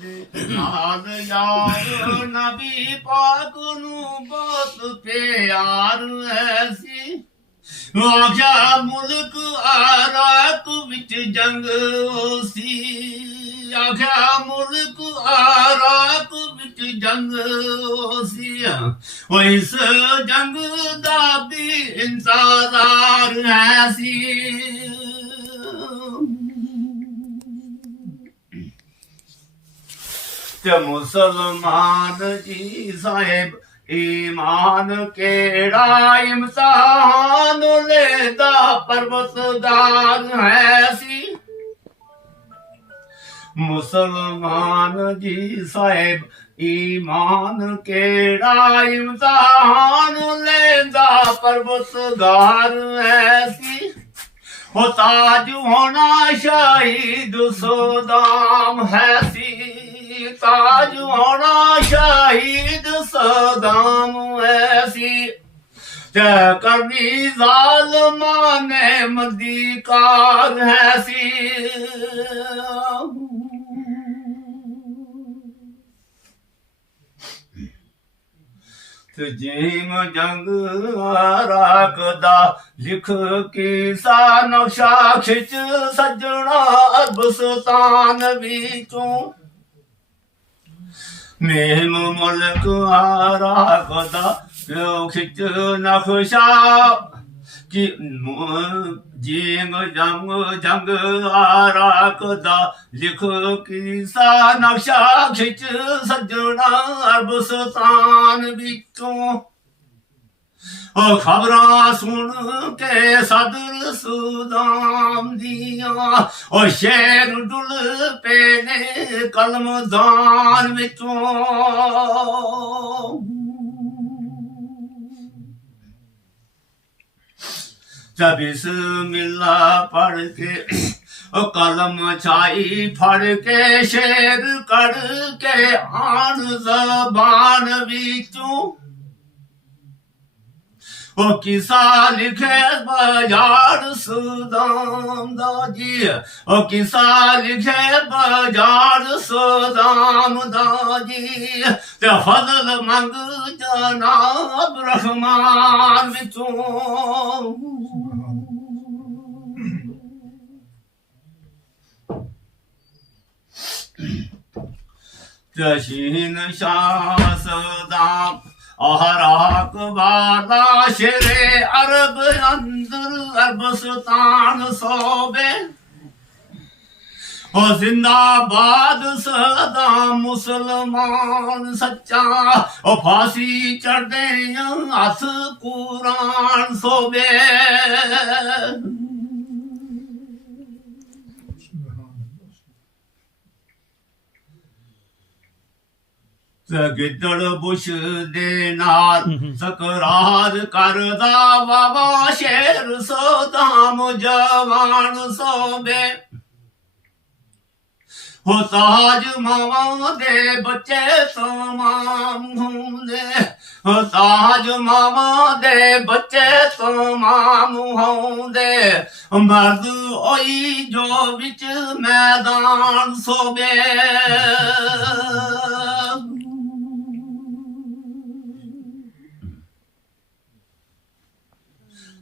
ਨਾਲ ਯਾਰ ਨਬੀ ਪਾਕ ਨੂੰ ਬਹੁਤ ਪਿਆਰ ਐਸੀ ਆਖਿਆ ਮੁਲਕ ਆਰਾਕ ਵਿੱਚ ਜੰਗ ਸੀ ਆਖਿਆ ਮੁਲਕ ਆਰਾਕ ਵਿੱਚ ਜੰਗ ਸੀ ਉਹ ਇਸ ਜੰਗ ਦਾ ਵੀ ਇੰਤਜ਼ਾਰ ਹੈ ਸੀ ਤੇ ਮੁਸਲਮਾਨ ਜੀ ਸਾਹਿਬ ਈਮਾਨ ਕਿਹੜਾ ਇਮਤਿਹਾਨ ਲੈਂਦਾ ਪਰਵਤਗਾਰ ਹੈ ਸੀ ਮੁਸਲਮਾਨ ਜੀ ਸਾਹਿਬ ਈਮਾਨ ਕਿਹੜਾ ਇਮਤਿਹਾਨ ਲੈਂਦਾ ਪਰਵਤਗਾਰ ਹੈ ਸੀ ਉਹ ਤਾਜ ਹੋਣਾ ਸ਼ਹੀਦ ਸਦਾਮ ਹੈ ਸੀ ਤਾਜ ਹੋਣਾ ਸ਼ਹੀਦ ਸਦਾਮ ਐਸੀ ਤੇ ਕਰਨੀ ਜ਼ਾਲਮਾਂ ਨੇ ਮੰਦੀ ਕਾਰ ਹੈ ਸੀ ਤੇ ਜਿਮ ਜੰਗ ਰੱਖਦਾ ਲਿਖ ਕਿਸਾ ਨਕਸ਼ਾ ਖਿੱਚ ਸੱਜਣਾ ਅਰਬਸਤਾਨ ਵਿੱਚੋਂ ਮੇਮ ਮੁਲਕ ਆਰਾਕਦਾ ਕਿਉ ਖਿੱਚ ਨਕਸ਼ਾ ਕਿ ਜਿਮ ਜੰਗ ਆਰਾਕਦਾ ਲਿਖ ਕਿਸਾ ਨਕਸ਼ਾ ਖਿੱਚ ਸੱਜਣਾ ਅਰਬਸਤਾਨ ਵਿੱਚੋਂ ਉਹ ਖਬਰਾਂ ਸੁਣ ਕੇ ਸਦਰ ਸੁਦਾਮ ਦੀਆਂ ਉਹ ਸ਼ੇਰ ਡੁੱਲ ਪਏ ਨੇ ਕਲਮਦਾਨ ਵਿੱਚੋਂ ਤੇ ਬਿਸਮਿਲ੍ਲਾ ਪੜ੍ਹ ਕੇ ਉਹ ਕਲਮ ਛਾਈ ਫੜ ਕੇ ਸ਼ੇਰ ਕੱਢ ਕੇ ਆਣ ਜ਼ਬਾਨ ਵਿੱਚੋਂ ਉਹ ਕਿਸਾ ਲਿਖੇ ਬਾਜ਼ਾਰ ਸੁਦਾਮ ਦਾ ਜੀ ਉਹ ਕਿਸਾ ਲਿਖੇ ਬਾਜ਼ਾਰ ਸੁਦਾਮ ਦਾ ਜੀ ਤੇ ਫਜ਼ਲ ਮੰਗ ਜਨਾਬ ਰਹਿਮਾਨ ਵਿੱਚੋਂ ਜਸ਼ੀਨ ਸ਼ਾਹ ਸਦਾਮ ਅਹਰਾਕ ਵਾਲਾ ਸ਼ੇਰੇ ਅਰਬ ਅੰਦਰ ਅਰਬਸਤਾਨ ਸੋਬੇ ਉਹ ਜ਼ਿੰਦਾਬਾਦ ਸਦਾ ਮੁਸਲਮਾਨ ਸੱਚਾ ਉਹ ਫਾਸੀ ਚੜਦੇ ਹੱਥ ਕੁਰਾਨ ਸੋਬੇ ਗਿੱਦੜ ਬੁਸ਼ ਦੇ ਨਾਲ ਸਕਰਾਰ ਕਰਦਾ ਬਾਬਾ ਸ਼ੇਰ ਸਦਾਮ ਜਵਾਨ ਸੋਬੇ ਹੋ ਤਾਜ ਮਾਵਾਂ ਦੇ ਬੱਚੇ ਤਮਾਮ ਹੁੰਦੇ ਹੋ ਤਾਜ ਮਾਵਾਂ ਦੇ ਬੱਚੇ ਤਮਾਮ ਹੁੰਦੇ ਮਰਦ ਉਹੀ ਜੋ ਵਿੱਚ ਮੈਦਾਨ ਸੋਬੇ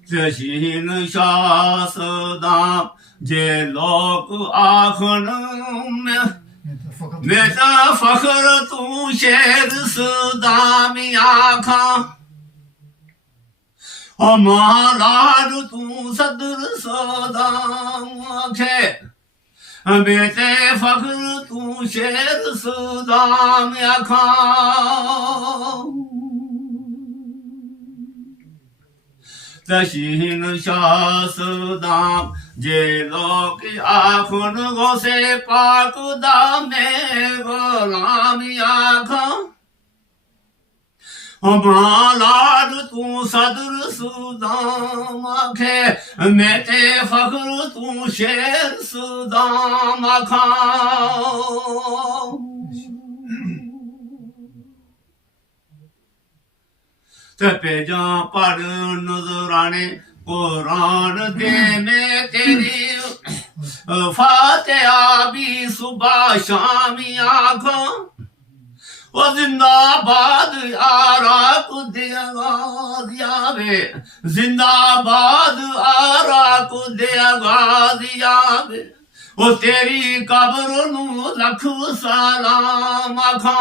ਜਸ਼ੀਨ ਸ਼ਾਹ ਸਦਾਮ ਜੇ ਲੋਕ ਆਖਣ ਮੈਂ ਤਾਂ ਫਖਰ ਤੂੰ ਸ਼ੇਰ ਸਦਾਮ ਆਖਾਂ ਓ ਮਹਾਰਾਜ ਤੂੰ ਸਦਰ ਸਦਾਮ ਆਖੇ ਮੈਂ ਤੇ ਫਖਰ ਤੂੰ ਸ਼ੇਰ ਸਦਾਮ ਆਖਾਂ तशीन शाह सदाम जे लोग आखन गोसे पाक दामे गुलाम आखा लाड तू सदर सुदाम आखे मैं ते फख्र तू शेर सुदाम आखा ते पेजा पढ़ नजराने कुरान दे में तेरी ਫਾਤਿਹਾ ਵੀ ਸੁਬਾ ਸ਼ਾਮੀ ਆਖਾਂ ਉਹ ਜ਼ਿੰਦਾਬਾਦ ਆਰਾ ਕੁਦੇ ਆਵਾਜ਼ ਆਵੇ ਜ਼ਿੰਦਾਬਾਦ ਆਰਾ ਕੁਦੇ ਆਵਾਜ਼ ਆਵੇ ਉਹ ਤੇਰੀ ਕਬਰ ਨੂੰ ਲੱਖ ਸਲਾਮ ਆਖਾਂ